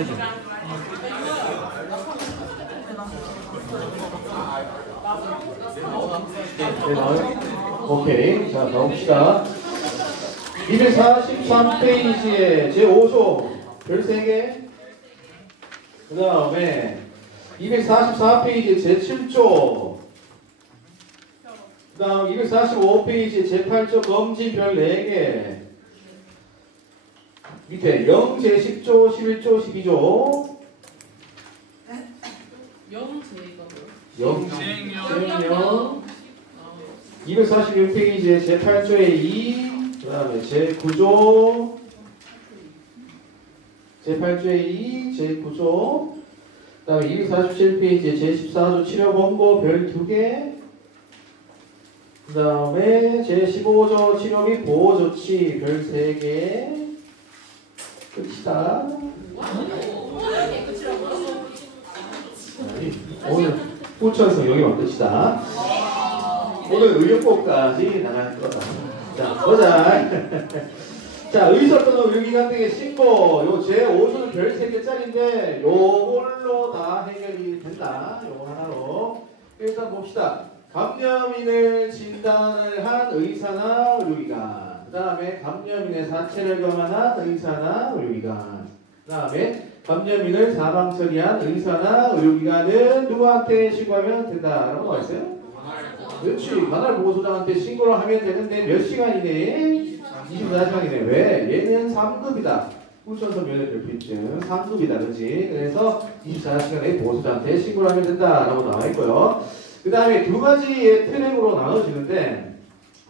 되죠. 네, 나와요? 오케이. 자, 가봅시다. 243페이지에 제5조 별 3개. 그 다음에 244페이지에 제7조. 그 다음 245페이지에 제8조 검진 별 4개. 밑에 0, 제10조, 11조, 12조. 0, 246페이지에 제8조에 2. 그 다음에 제9조. 제8조에 2, 제9조. 그 다음에 247페이지에 제14조 치료본고 별 2개. 그 다음에 제15조 치료 및 보호조치 별 3개. 끝이다. 오늘 후천성 여기만 끝이다. 오늘 의료법까지 나갈 거다. 자, 보자. 자, 의사 또는 의료기관 등의 신고, 요 제5조는 별 3개짜리인데, 요걸로 다 해결이 된다. 요거 하나로. 일단 봅시다. 감염인을 진단을 한 의사나 의료기관. 그 다음에 감염인의 사체를 검안한 의사나 의료기관. 그 다음에 감염인을 사망 처리한 의사나 의료기관은 누구한테 신고하면 된다. 라고 나와 있어요? 그렇지. 관할보호소장한테 신고를 하면 되는데 몇 시간이네? 24시간이네. 왜? 얘는 3급이다. 후천성 면역결핍증 3급이다. 그렇지? 그래서 24시간에 보호소장한테 신고를 하면 된다. 라고 나와 있고요. 그 다음에 두 가지의 트랙으로 나눠지는데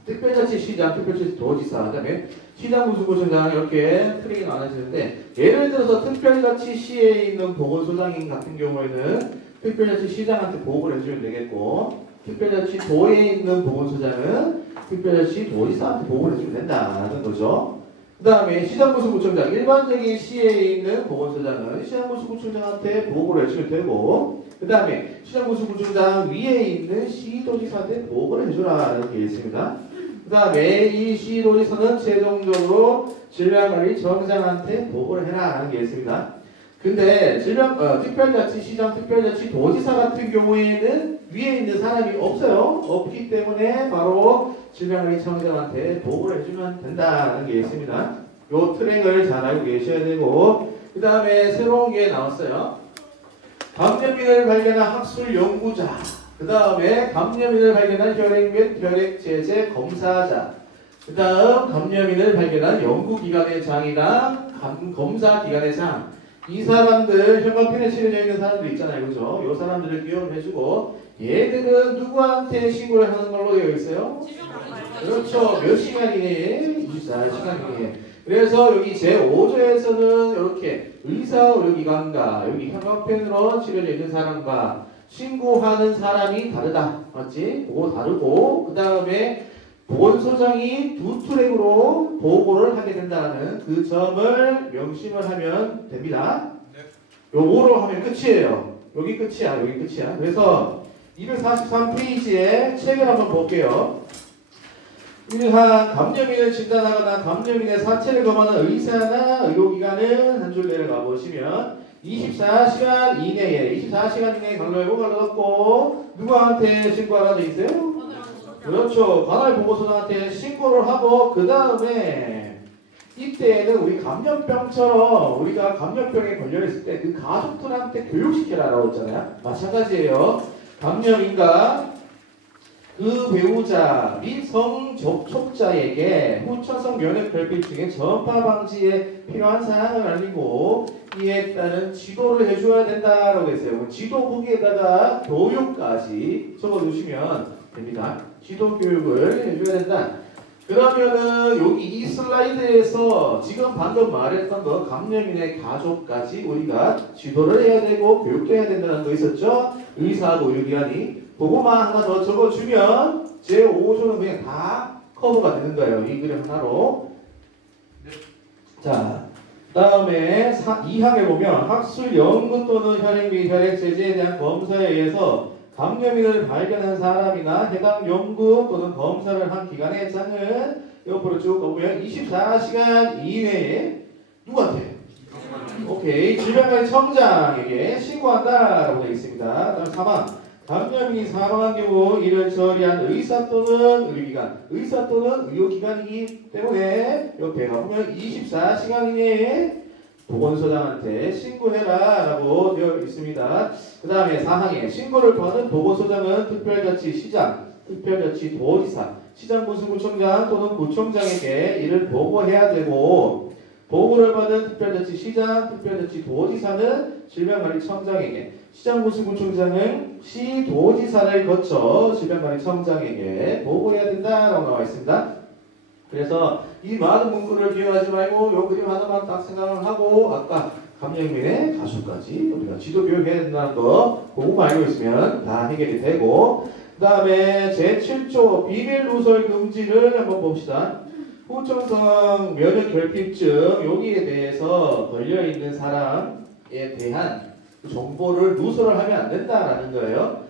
특별자치시장, 특별자치 도지사, 그 다음에 시장군수구청장 이렇게 트랙이 나눠지는데 예를 들어서 특별자치시에 있는 보건소장인 같은 경우에는 특별자치시장한테 보고를 해주면 되겠고 특별자치도에 있는 보건소장은 특별자치 도지사한테 보고를 해주면 된다는 거죠. 그 다음에 시장군수구청장, 일반적인 시에 있는 보건소장은 시장군수구청장한테 보고를 해주면 되고 그 다음에 시장군수구청장 위에 있는 시도지사한테 보고를 해주라 이렇게 있습니다. 그 다음에 이 시도지사는 최종적으로 질병관리청장한테 보고를 해라 하는 게 있습니다. 근데 특별자치시장, 특별자치도지사 같은 경우에는 위에 있는 사람이 없어요. 없기 때문에 바로 질병관리청장한테 보고를 해주면 된다는 게 있습니다. 요 트랙을 잘 알고 계셔야 되고 그 다음에 새로운 게 나왔어요. 감염인을 발견한 학술 연구자, 그 다음에 감염인을 발견한 혈액 및 혈액 제제 검사자, 그 다음 감염인을 발견한 연구기관의 장이나 검사기관의 장, 이 사람들 혈관편에 치료되어 있는 사람들 있잖아요, 그죠? 이 사람들을 기억을 해주고 얘들은 누구한테 신고를 하는 걸로 되어 있어요? 그렇죠. 몇 시간이네? 24시간이네. 그래서 여기 제5조에서는 이렇게 의사의료기관과 여기 혈관편으로 치료되어 있는 사람과 신고하는 사람이 다르다. 맞지? 그거 다르고 그 다음에 보건소장이 두 트랙으로 보고를 하게 된다는 그 점을 명심을 하면 됩니다. 요거로 하면 끝이에요. 여기 끝이야. 여기 끝이야. 그래서 243페이지에 책을 한번 볼게요. 유한 감염인을 진단하거나 감염인의 사체를 검하는 의사나 의료기관은 한 줄 내려가 보시면 24시간 이내에 24시간 이내에 강력하고 걸렸고 누구한테 신고하라 돼 있어요? 그렇죠. 관할보고소장한테 신고를 하고 그 다음에 이때에는 우리 감염병처럼 우리가 감염병에 걸려있을 때 그 가족들한테 교육시켜라라고 했잖아요. 마찬가지예요. 감염인과 그 배우자 및 성접촉자에게 후천성 면역결핍증의 전파 방지에 필요한 사항을 알리고 이에 따른 지도를 해줘야 된다라고 했어요. 지도북에다가 교육까지 적어주시면 됩니다. 지도 교육을 해줘야 된다. 그러면은 여기 이 슬라이드에서 지금 방금 말했던 거 감염인의 가족까지 우리가 지도를 해야 되고 교육도 해야 된다는 거 있었죠? 의사하고 의료기관이 그거만 하나 더 적어주면 제5조는 그냥 다 커버가 되는 거예요. 이 그림 하나로. 자, 다음에 2항에 보면 학술 연구 또는 혈액 및 혈액 제제에 대한 검사에 의해서 감염인을 발견한 사람이나 해당 연구 또는 검사를 한 기관의 장은 옆으로 쭉 보면 24시간 이내에 누구한테? 오케이. 질병관리청장에게 신고한다라고 되어 있습니다. 다음 4번. 감염이 사망한 경우 이를 처리한 의사 또는 의료기관, 의사 또는 의료기관이기 때문에 옆에 가보면 24시간 이내에 보건소장한테 신고해라 라고 되어 있습니다. 그 다음에 4항에 신고를 받은 보건소장은 특별자치시장, 특별자치도지사, 시장군수구청장 또는 구청장에게 이를 보고해야 되고, 보고를 받은 특별자치시장, 특별자치도지사는 질병관리청장에게, 시장군수구청장은 시도지사를 거쳐 질병관리청장에게 보고해야 된다라고 나와 있습니다. 그래서 이 많은 문구를 기억하지 말고 요 그림 하나만 딱 생각을 하고 아까 감염인의 가수까지 우리가 지도 교육해야 된다는 거 그거만 알고 있으면 다 해결이 되고, 그 다음에 제7조 비밀 누설 금지를 한번 봅시다. 후천성 면역 결핍증 여기에 대해서 걸려있는 사람에 대한 정보를 누설을 하면 안 된다라는 거예요.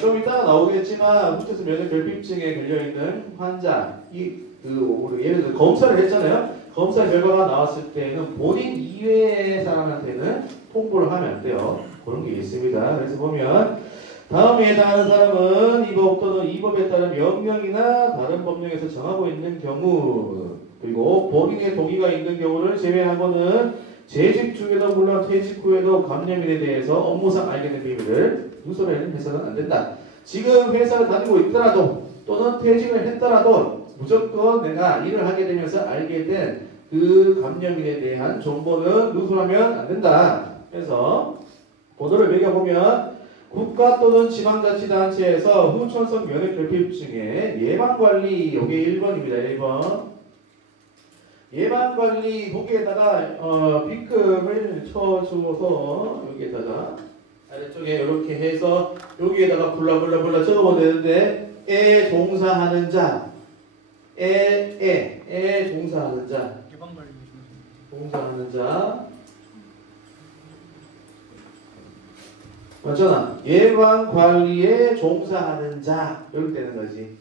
좀 이따가 나오겠지만 후천성 면역 결핍증에 걸려있는 환자 예를 들어 검사를 했잖아요. 검사 결과가 나왔을 때는 본인 이외의 사람한테는 통보를 하면 안 돼요. 그런 게 있습니다. 그래서 보면 다음에 해당하는 사람은 이 법 또는 이 법에 따른 명령이나 다른 법령에서 정하고 있는 경우, 그리고 본인의 동의가 있는 경우를 제외하고는 재직 중에도 물론 퇴직 후에도 감염인에 대해서 업무상 알게 된 비밀을 누설해서는 안 된다. 지금 회사를 다니고 있더라도 또는 퇴직을 했더라도 무조건 내가 일을 하게 되면서 알게 된 그 감염인에 대한 정보는 누설하면 안 된다. 그래서 번호를 매겨보면 국가 또는 지방자치단체에서 후천성 면역결핍증의 예방관리, 이게 1번입니다. 1번. 예방관리 보기에다가 B급을 쳐주어서 여기에다가 아래쪽에 이렇게 해서 여기에다가 불러 적어보면 되는데 에 종사하는 자, 에 종사하는 자, 종사하는 자 맞잖아. 예방관리에 종사하는 자 이렇게 되는 거지.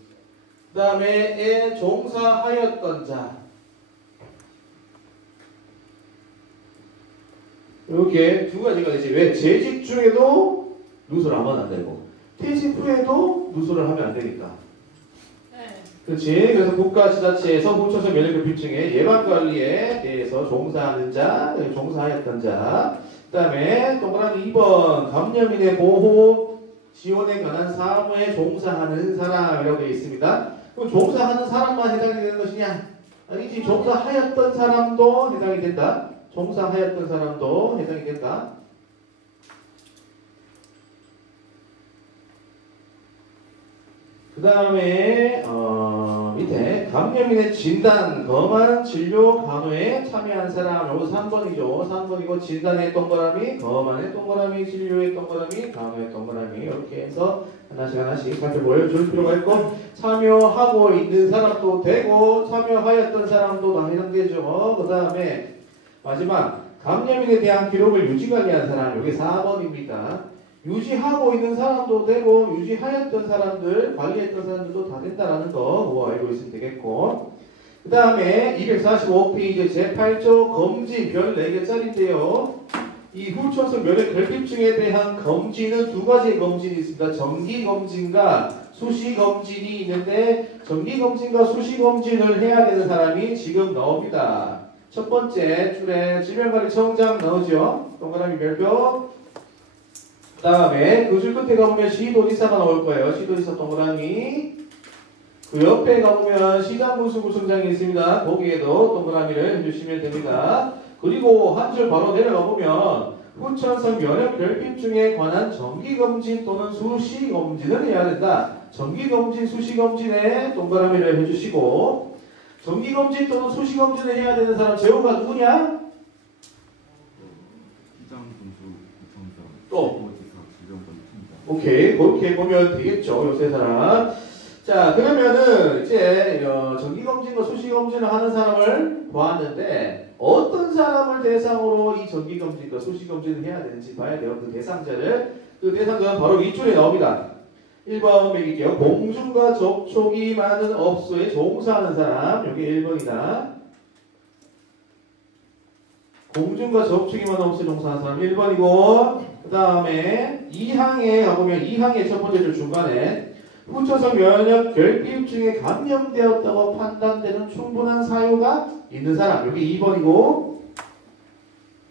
그 다음에 에 종사하였던 자 이렇게 두 가지가 되지. 왜? 재직 중에도 누설하면 안 되고 퇴직 후에도 누설을 하면 안 되니까. 그렇지. 그래서 국가 지자체에서 후천성 면역결핍증의 예방관리에 대해서 종사하는 자, 종사하였던 자. 그 다음에 동그라미 2번 감염인의 보호 지원에 관한 사무에 종사하는 사람이라고 되어 있습니다. 그럼 종사하는 사람만 해당이 되는 것이냐? 아니지. 종사하였던 사람도 해당이 된다. 종사하였던 사람도 해당이 된다. 그 다음에 밑에 감염인의 진단, 검안, 진료, 간호에 참여한 사람 요거 3번이죠. 3번이고 진단의 동그라미, 검안의 동그라미, 진료의 동그라미, 간호의 동그라미 이렇게 해서 하나씩 살펴볼 필요가 있고 참여하고 있는 사람도 되고 참여하였던 사람도 다 해당되죠. 그 다음에 마지막 감염인에 대한 기록을 유지관리한 사람 여기 4번입니다. 유지하고 있는 사람도 되고 유지하였던 사람들, 관리했던 사람들도 다 된다라는 거 그거 알고 있으면 되겠고, 그 다음에 245페이지 제8조 검진 별 4개짜리인데요. 이 후천성 면역결핍증에 대한 검진은 두 가지의 검진이 있습니다. 정기검진과 수시검진이 있는데 정기검진과 수시검진을 해야 되는 사람이 지금 나옵니다. 첫 번째 줄에 질병관리청장 나오죠. 동그라미 별표. 그 다음에 그 줄 끝에 가보면 시도지사가 나올 거예요. 시도지사 동그라미. 그 옆에 가보면 시장군수구청장이 있습니다. 거기에도 동그라미를 해주시면 됩니다. 그리고 한 줄 바로 내려가 보면 후천성 면역결핍증에 관한 정기검진 또는 수시검진을 해야 된다. 정기검진, 수시검진에 동그라미를 해주시고, 정기검진 또는 수시검진을 해야 되는 사람 제호가 누구냐? 또 오케이, 그렇게 보면 되겠죠. 요새 사람. 자, 그러면은 이제 정기검진과 수시검진을 하는 사람을 보았는데 어떤 사람을 대상으로 이 정기검진과 수시검진을 해야 되는지 봐야 돼요. 그 대상자를. 그 대상자는 바로 이 줄에 나옵니다. 1번 맥이죠. 공중과 접촉이 많은 업소에 종사하는 사람. 여기 1번이다. 공중과 접촉이만 없이 종사하는 사람 1번이고, 그 다음에 2항에 가보면 2항의 첫 번째 줄 중간에 후천성 면역 결핍증에 감염되었다고 판단되는 충분한 사유가 있는 사람 여기 2번이고,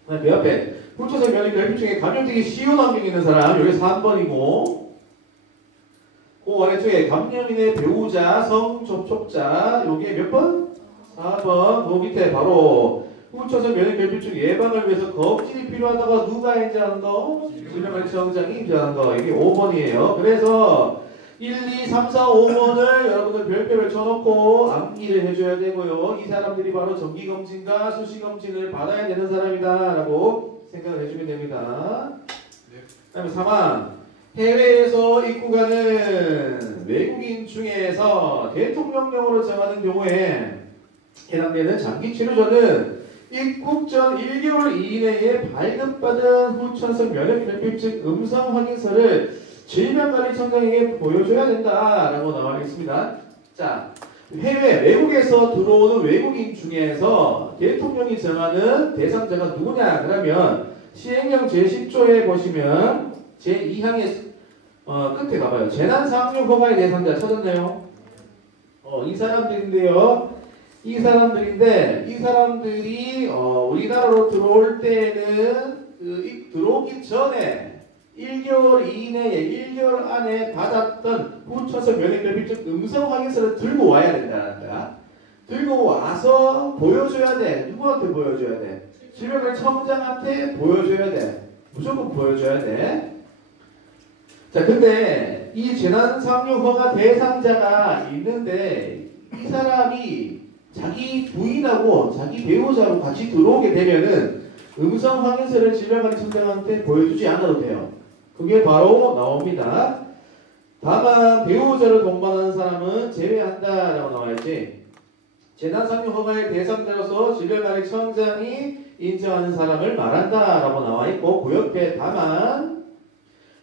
그 옆에 후천성 면역 결핍증에 감염되기 쉬운 환경에 있는 사람 여기 3번이고, 그 아래쪽에 감염인의 배우자, 성접촉자 요게 몇 번? 4번. 그 밑에 바로 후천성 면역 결핍증 예방을 위해서 검진이 필요하다가 누가 인정하는 거? 질병관리청장이 인정하는 거. 이게 5번이에요. 그래서 1, 2, 3, 4, 5번을 여러분들 별표를 쳐놓고 암기를 해줘야 되고요. 이 사람들이 바로 정기검진과 수시검진을 받아야 되는 사람이다 라고 생각을 해주면 됩니다. 그 다음에 3번 해외에서 입국하는 외국인 중에서 대통령령으로 정하는 경우에 해당되는 장기치료제는 입국 전 1개월 이내에 발급받은 후천성 면역결핍증 음성 확인서를 질병관리청장에게 보여줘야 된다라고 나와 있습니다. 자, 해외 외국에서 들어오는 외국인 중에서 대통령이 정하는 대상자가 누구냐? 그러면 시행령 제10조에 보시면 제2항의 끝에 가봐요. 재난상용 허가의 대상자 찾았나요? 이 사람들인데요. 이 사람들이 우리나라로 들어올 때는 들어오기 전에 1개월 이내에 1개월 안에 받았던 후천성 면역결핍증 음성 확인서를 들고 와야 된다는 거야. 들고 와서 보여줘야 돼. 누구한테 보여줘야 돼? 질병관리청장한테 보여줘야 돼. 무조건 보여줘야 돼. 자, 근데 이 재난상용허가 대상자가 있는데 이 사람이 자기 부인하고 자기 배우자로 같이 들어오게 되면은 음성 확인서를 질병관리청장한테 보여주지 않아도 돼요. 그게 바로 나옵니다. 다만 배우자를 동반하는 사람은 제외한다라고 나와있지. 재난상용허가의 대상자로서 질병관리청장이 인정하는 사람을 말한다라고 나와있고, 그 옆에 다만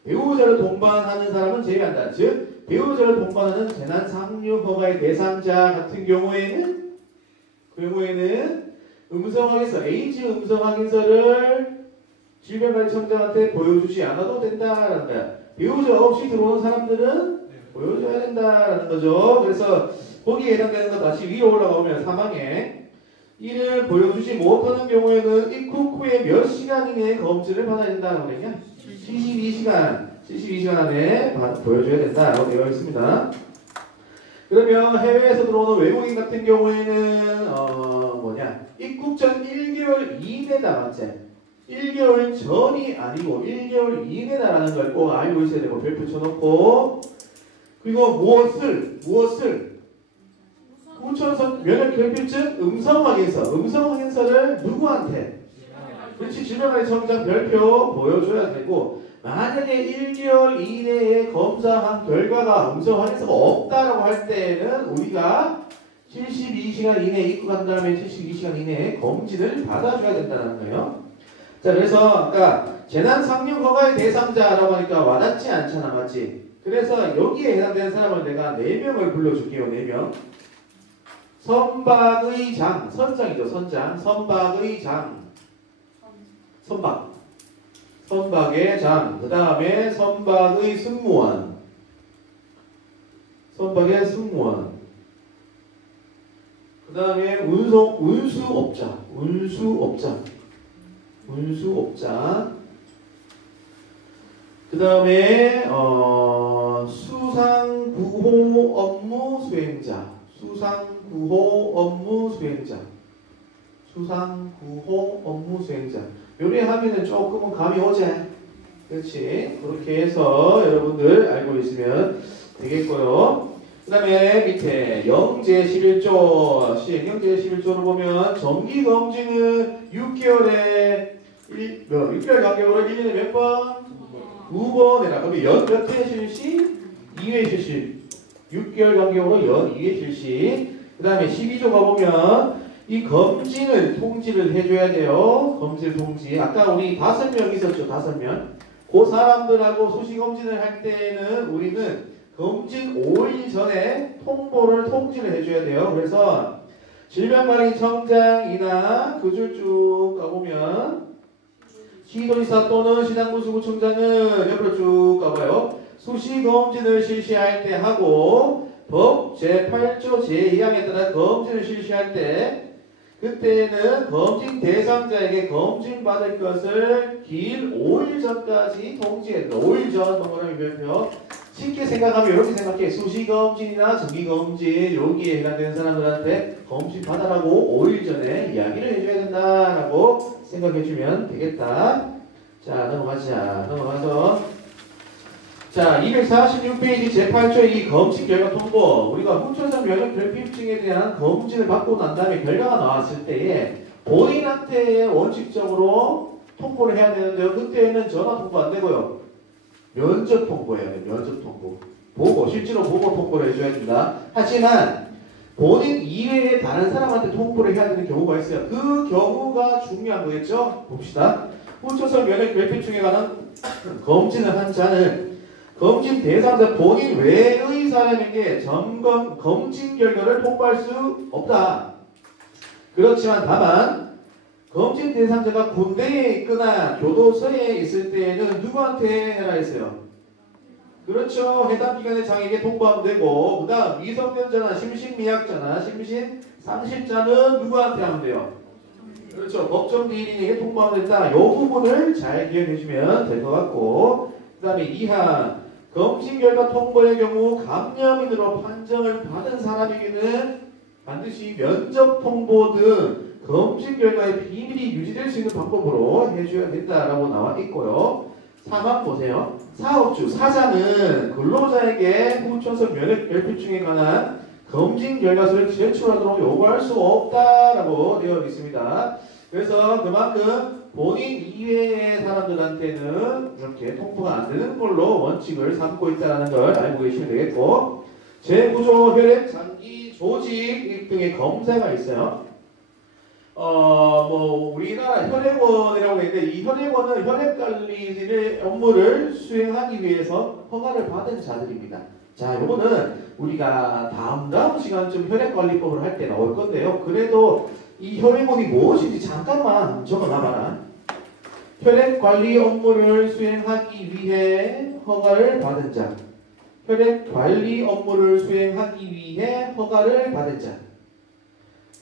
배우자를 동반하는 사람은 제외한다. 즉 배우자를 동반하는 재난상용허가의 대상자 같은 경우에는 음성 확인서, 에이즈 음성 확인서를 질병관리청장한테 보여주지 않아도 된다라는 거야. 배우자 없이 들어오는 사람들은 보여줘야 된다라는 거죠. 그래서 거기에 해당되는 거 다시 위로 올라가면 3항에 이를 보여주지 못하는 경우에는 입국 후에 몇 시간 이내에 검진을 받아야 된다는 거냐? 72시간 안에 보여줘야 된다라고 되어 있습니다. 그러면 해외에서 들어오는 외국인 같은 경우에는 입국 전 1개월 이내다, 맞지? 1개월 전이 아니고 1개월 이내다라는 걸 꼭 알고 있어야 되고 별표 쳐놓고, 그리고 무엇을 후천성 면역결핍증 음성 확인서를 누구한테? 그렇지, 질병관리청장 별표 보여줘야 되고, 만약에 1개월 이내에 검사한 결과가 음성 확인서가 없다라고 할 때는 우리가 72시간 이내에 입국한 다음에 72시간 이내에 검진을 받아줘야 된다는 거예요. 자, 그래서 아까 재난상용허가의 대상자라고 하니까 와닿지 않잖아, 맞지? 그래서 여기에 해당되는 사람을 내가 4명을 불러줄게요. 4명. 선박의 장, 선장이죠, 선장. 선박의 장, 선박의 장. 그 다음에 선박의 승무원, 그 다음에 운수업자. 그 다음에 수상구호 업무 수상구호 업무 수행자. 요리하면은 조금은 감이 오지? 그렇지. 그렇게 해서 여러분들 알고 있으면 되겠고요. 그 다음에 밑에 영제 11조, 시행령 제11조를 보면 정기검진은 6개월 간격으로 1년에 몇 번? 2번 해라. 그럼 연 몇 회 실시? 2회 실시. 6개월 간격으로 연 2회 실시. 그 다음에 12조 가보면 이 검진을 통지를 해줘야 돼요. 검진 통지. 아까 우리 5명 있었죠. 5명. 그 사람들하고 수시검진을 할 때는 우리는 검진 5일 전에 통지를 해줘야 돼요. 그래서 질병관리청장이나 그 줄 쭉 가보면 시도지사 또는 시장군수구청장은 옆으로 쭉 가봐요. 수시검진을 실시할 때 하고 법 제8조 제2항에 따라 검진을 실시할 때 그때는 검진 대상자에게 검진받을 것을 길 5일 전까지 통지해야 5일 전 동그라미 별표. 쉽게 생각하면 이렇게 생각해. 수시검진이나 정기검진 여기에 해당되는 사람들한테 검진 받아라고 5일 전에 이야기를 해줘야 된다라고 생각해주면 되겠다. 자, 넘어가서 자, 246페이지 제8조 이 검진 결과 통보. 우리가 후천성 면역 결핍증에 대한 검진을 받고 난 다음에 결과가 나왔을 때에 본인한테 원칙적으로 통보를 해야 되는데요. 그때는 전화 통보 안 되고요. 면접 통보해야 돼요. 면접 통보. 실제로 보고 통보를 해줘야 된다. 하지만 본인 이외에 다른 사람한테 통보를 해야 되는 경우가 있어요. 그 경우가 중요한 거겠죠? 봅시다. 후천성 면역 결핍증에 관한 검진을 한 자는 검진 대상자 본인 외의 사람에게 검진 결과를 통보할 수 없다. 그렇지만 다만 검진 대상자가 군대에 있거나 교도소에 있을 때에는 누구한테 해라 했어요? 그렇죠. 해당 기관의 장에게 통보하면 되고 그 다음 미성년자나 심신미약자나 심신상실자는 누구한테 하면 돼요? 그렇죠. 법정대리인에게 통보하면 된다. 이 부분을 잘 기억해 주면 될 것 같고 그 다음에 2항 검진 결과 통보의 경우 감염인으로 판정을 받은 사람에게는 반드시 면접 통보 등 검진 결과의 비밀이 유지될 수 있는 방법으로 해줘야 된다라고 나와 있고요. 3항 보세요. 사업주, 사장은 근로자에게 후천성 면역 결핍증에 관한 검진 결과서를 제출하도록 요구할 수 없다라고 되어 있습니다. 그래서 그만큼 본인 이외의 사람들한테는 이렇게 통보가 안 되는 걸로 원칙을 삼고 있다는 걸 알고 계시면 되겠고 재구조, 혈액, 장기, 조직 등의 검사가 있어요. 우리나라 혈액원이라고 있는데 이 혈액원은 혈액관리 업무를 수행하기 위해서 허가를 받은 자들입니다. 자, 요거는 우리가 다음 시간쯤 혈액관리법을 할 때 나올 건데요. 그래도 이 혈액원이 무엇인지 잠깐만 적어놔봐라. 혈액관리 업무를 수행하기 위해 허가를 받은 자. 혈액관리 업무를 수행하기 위해 허가를 받은 자.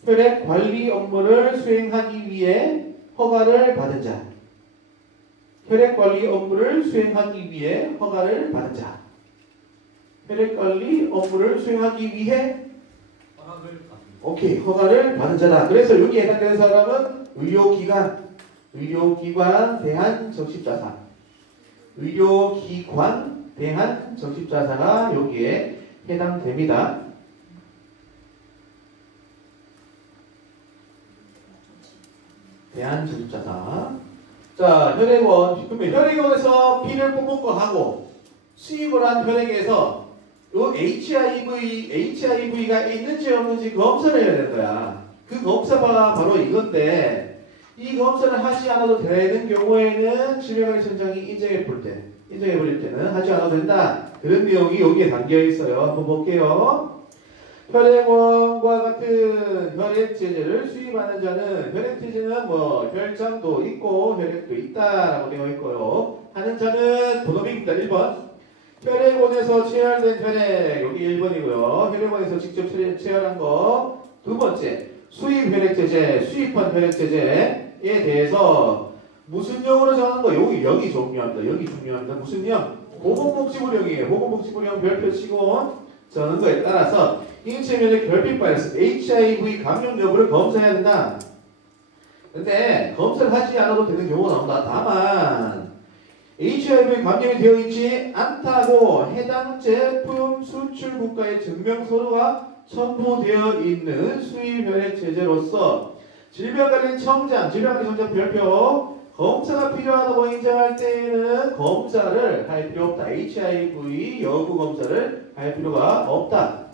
혈액관리 업무를 수행하기 위해 허가를 받은 자. 혈액관리 업무를 수행하기 위해 허가를 받은 자. 혈액관리 업무를 수행하기 위해 허가를 받은 자다. 그래서 여기에 해당되는 사람은 의료기관 대한적십자사. 의료기관 대한적십자사가 여기에 해당됩니다. 대한적십자사. 자, 그러면 혈액원에서 피를 뽑은 거 하고 수입을 한 혈액에서 요 HIV가 있는지 없는지 검사를 해야 되는 거야. 그 검사가 바로 이건데 이 검사를 하지 않아도 되는 경우에는 질병관리청장이 인정해버릴 때는 하지 않아도 된다. 그런 내용이 여기에 담겨 있어요. 한번 볼게요. 혈액원과 같은 혈액제제를 수입하는 자는 혈액제제는 혈장도 있고 혈액도 있다라고 되어 있고요. 하는 자는 번호비입니다. 1번. 혈액원에서 채혈된 혈액 여기 1번이고요. 혈액원에서 직접 채혈한 거. 두 번째, 수입 혈액제제, 수입한 혈액제제에 대해서 무슨 령으로 정하는 거? 여기 중요합니다. 무슨 령? 보건복지부령이에요. 보건복지부령 별표 치고 정하는 거에 따라서 인체면역 결핍 바이러스 HIV 감염 여부를 검사해야 된다. 근데 검사를 하지 않아도 되는 경우가 나온다. 다만 HIV 감염이 되어 있지 않다고 해당 제품 수출 국가의 증명서류가 첨부되어 있는 수입 혈액 제제로서 질병관리청장 별표 검사가 필요하다고 인정할 때에는 검사를 할 필요 없다. HIV 여부 검사를 할 필요가 없다.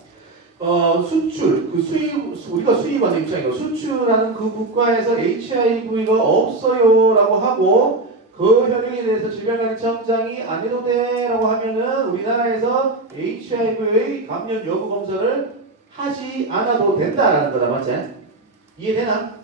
우리가 수입하는 입장이고 수출하는 그 국가에서 HIV가 없어요라고 하고 그 혈액에 대해서 질병관리청장이 안 해도 돼라고 하면은 우리나라에서 HIV의 감염 여부 검사를 하지 않아도 된다라는 거다. 맞지? 이해되나?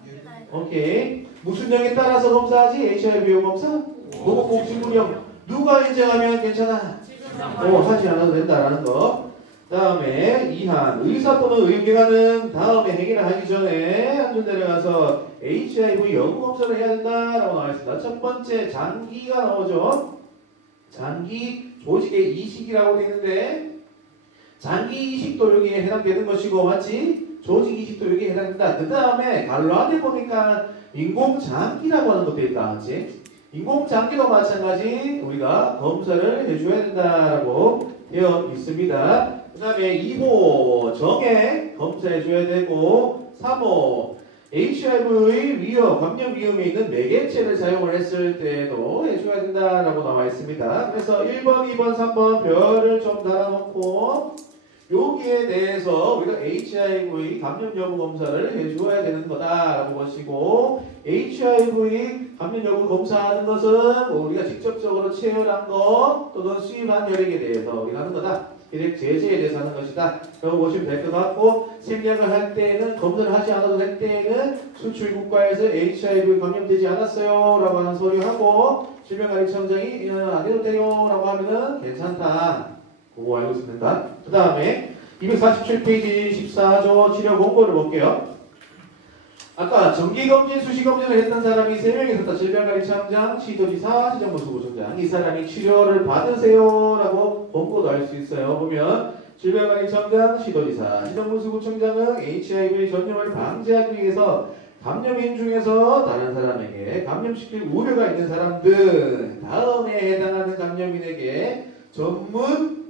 오케이. 무슨 령에 따라서 검사하지? HIV 검사? 보건복 질문형. 누가 인정하면 괜찮아? 하지 않아도 된다라는 거. 다음에 2항 의사 또는 의료기관은 다음에 행위를 하기 전에 한 줄 내려가서 HIV 여부 검사를 해야 된다라고 나와 있습니다. 첫 번째 장기가 나오죠. 장기 조직의 이식이라고 되어 있는데 장기 이식도 여기에 해당되는 것이고 맞지? 조직 이식도 여기에 해당된다. 그 다음에 갈로안에 보니까 인공장기라고 하는 것도 있다. 맞지? 인공장기도 마찬가지 우리가 검사를 해줘야 된다라고 되어 있습니다. 그 다음에 2호 정액 검사해줘야 되고 3호 HIV 위험, 감염 위험에 있는 매개체를 사용을 했을 때도 해줘야 된다라고 나와 있습니다. 그래서 1번, 2번, 3번 별을 좀 달아놓고 여기에 대해서 우리가 HIV 감염 여부 검사를 해줘야 되는 거다라고 보시고 HIV 감염 여부 검사하는 것은 우리가 직접적으로 체열한 것 또는 수입한 혈액에 대해서 우리가 하는 거다. 혈액 제제에 대해서 하는 것이다. 라고 보시면 될 것 같고 생략을 할 때는 검사를 하지 않아도 될 때는 수출 국가에서 HIV 감염되지 않았어요 라고 하는 소리하고 질병관리청장이 안 해도 돼요 라고 하면은 괜찮다. 그거 알고 있으면 된다. 그 다음에 247페이지 14조 치료 공고를 볼게요. 아까 정기검진, 수시검진을 했던 사람이 3명이 있었다. 질병관리청장, 시도지사, 시정보수부청장. 이 사람이 치료를 받으세요 라고 공고도 할 수 있어요. 보면 질병관리청장, 시도지사, 시정보수부청장은 HIV 전염을 방지하기 위해서 감염인 중에서 다른 사람에게 감염시킬 우려가 있는 사람들 다음에 해당하는 감염인에게 전문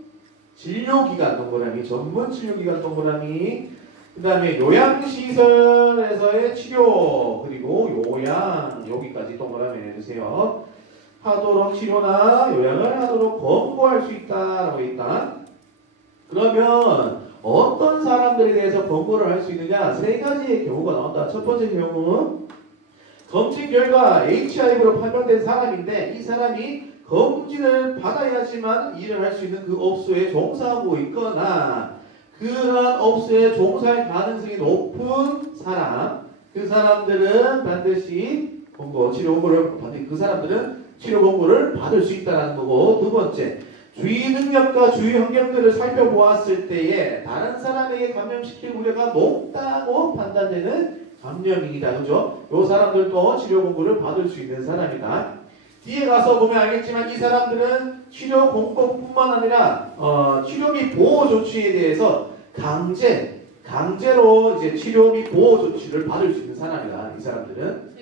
진료기관 동그라미, 전문 진료기관 동그라미, 그 다음에 요양시설에서의 치료, 그리고 요양, 여기까지 동그라미 내주세요. 하도록 치료나 요양을 하도록 권고할 수 있다라고 있다. 그러면 어떤 사람들에 대해서 권고를 할 수 있느냐? 3가지의 경우가 나온다. 첫 번째 경우, 검진 결과 HIV로 판명된 사람인데 이 사람이 검진을 받아야지만 일을 할 수 있는 그 업소에 종사하고 있거나 그러한 업소에 종사할 가능성이 높은 사람, 그 사람들은 반드시 치료 공고를 받을 그 사람들은 치료 공고를 받을 수 있다는 거고, 두 번째 주의 능력과 주의 환경들을 살펴보았을 때에 다른 사람에게 감염시킬 우려가 높다고 판단되는 감염인이다. 그죠? 이 사람들도 치료 공고를 받을 수 있는 사람이다. 뒤에 가서 보면 알겠지만 이 사람들은 치료 공고뿐만 아니라 치료 및 보호 조치에 대해서 강제로 이제 치료 및 보호 조치를 받을 수 있는 사람이다. 이 사람들은.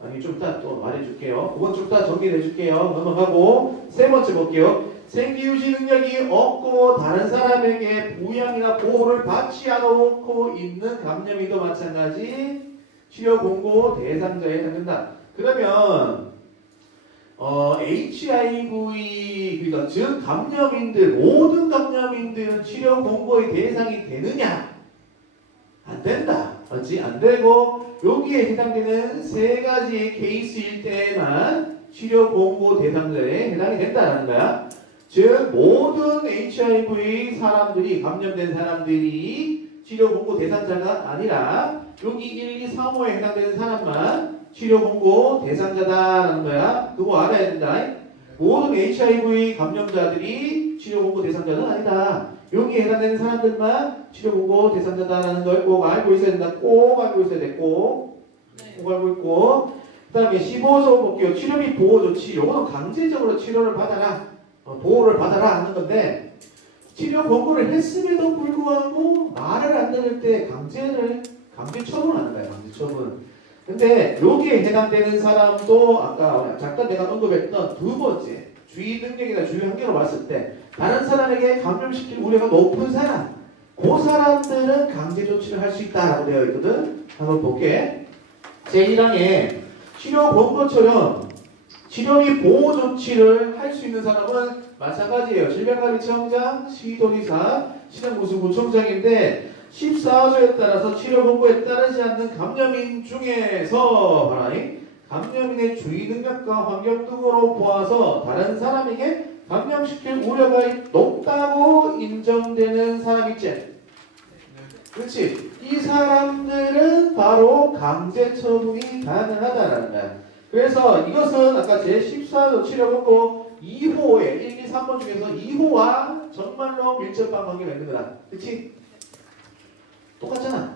아니 좀 이따 또 말해줄게요. 그건 좀 이따 정리해줄게요. 넘어가고 세 번째 볼게요. 생기유지 능력이 없고 다른 사람에게 부양이나 보호를 받지 않고 있는 감염인도 마찬가지 치료 공고 대상자에 해당된다. 그러면 HIV 그러니까 즉 감염인들 모든 감염인들은 치료 공고의 대상이 되느냐? 안 된다. 맞지? 안 되고 여기에 해당되는 3가지의 케이스일 때만 치료 공고 대상자에 해당이 된다는 거야. 즉 모든 HIV 사람들이 감염된 사람들이 치료 공고 대상자가 아니라 여기 1, 2, 3호에 해당되는 사람만 치료 공고 대상자다라는 거야. 그거 알아야 된다. 모든 HIV 감염자들이 치료 공고 대상자는 아니다. 여기에 해당되는 사람들만 치료 공고 대상자다라는 걸 꼭 알고 있어야 된다. 꼭 알고 있어야 돼. 꼭 알고 있고. 그 다음에 15조 볼게요. 치료 및 보호 조치. 요거는 강제적으로 치료를 받아라. 보호를 받아라 하는 건데 치료 권고를 했음에도 불구하고 말을 안 들을 때 강제 처분하는 거야. 강제 처분. 근데 여기에 해당되는 사람도 아까 잠깐 내가 언급했던 두 번째 주의 능력이나 주의 환경을 봤을 때 다른 사람에게 감염시킬 우려가 높은 사람, 그 사람들은 강제 조치를 할 수 있다라고 되어 있거든. 한번 볼게. 제1항에 치료 권고처럼 치료 및 보호 조치를 할 수 있는 사람은 마찬가지예요. 질병관리청장, 시도지사, 시정보수부청장인데 14조에 따라서 치료 권고에 따르지 않는 감염인 중에서 감염인의 주의 능력과 환경 등으로 보아서 다른 사람에게 감염시킬 우려가 높다고 인정되는 사람 있지? 그렇지? 이 사람들은 바로 강제 처분이 가능하다라는 거야. 그래서 이것은 아까 제14조 치료본고 2호에 1, 2, 3번 중에서 2호와 정말로 밀접한 관계가 있는 거다. 그렇지? 똑같잖아.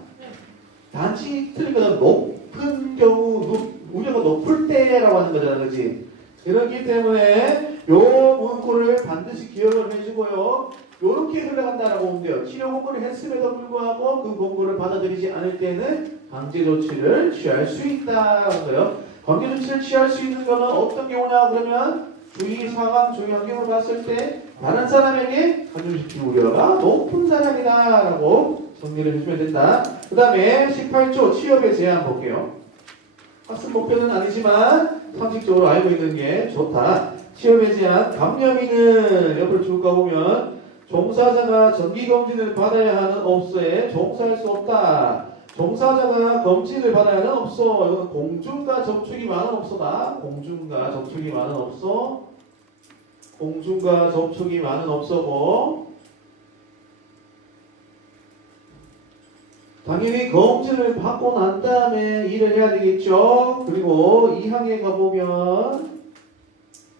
단지 틀린 거는 높은 경우, 우려가 높을 때라고 하는 거잖아. 그렇지? 그렇기 때문에 요 문구를 반드시 기억을 해주고요. 요렇게 흘러간다라고 보면 돼요. 치료 공고를 했음에도 불구하고 그 공고를 받아들이지 않을 때는 강제 조치를 취할 수 있다는 거예요. 강제 조치를 취할 수 있는 거는 어떤 경우냐 그러면 주의 상황, 주의 환경을 봤을 때 다른 사람에게 감염시킬 우려가 높은 사람이다라고 정리를 해주면 된다. 그 다음에 18조 취업의 제한 볼게요. 학습 목표는 아니지만 상식적으로 알고 있는 게 좋다. 취업에 제한 감염인은 옆으로 쭉 가보면 종사자가 정기검진을 받아야 하는 업소에 종사할 수 없다. 종사자가 검진을 받아야 하는 업소, 이건 공중과 접촉이 많은 업소다. 공중과 접촉이 많은 업소, 공중과 접촉이 많은 업소고 당연히 검진을 받고 난 다음에 일을 해야 되겠죠. 그리고 2항에 가보면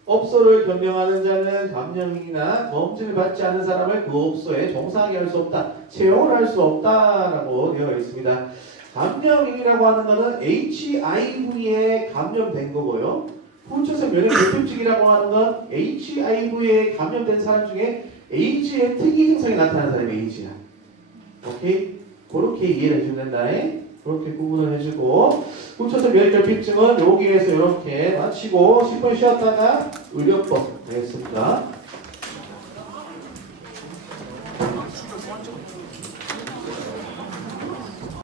업소를 변경하는 자는 감염인이나 검진을 받지 않은 사람을 그 업소에 종사하게 할 수 없다. 채용을 할 수 없다라고 되어 있습니다. 감염인이라고 하는 것은 HIV에 감염된 거고요. 후천성 면역 결핍증이라고 하는 건 HIV에 감염된 사람 중에 에이즈의 특이 증상이 나타나는 사람이 에이즈야. 오케이? 그렇게 이해를 해주면 된다. 그렇게 구분을 해주고 후천성 면역 결핍증은 여기에서 이렇게 마치고 10분 쉬었다가 의료법 되겠습니다.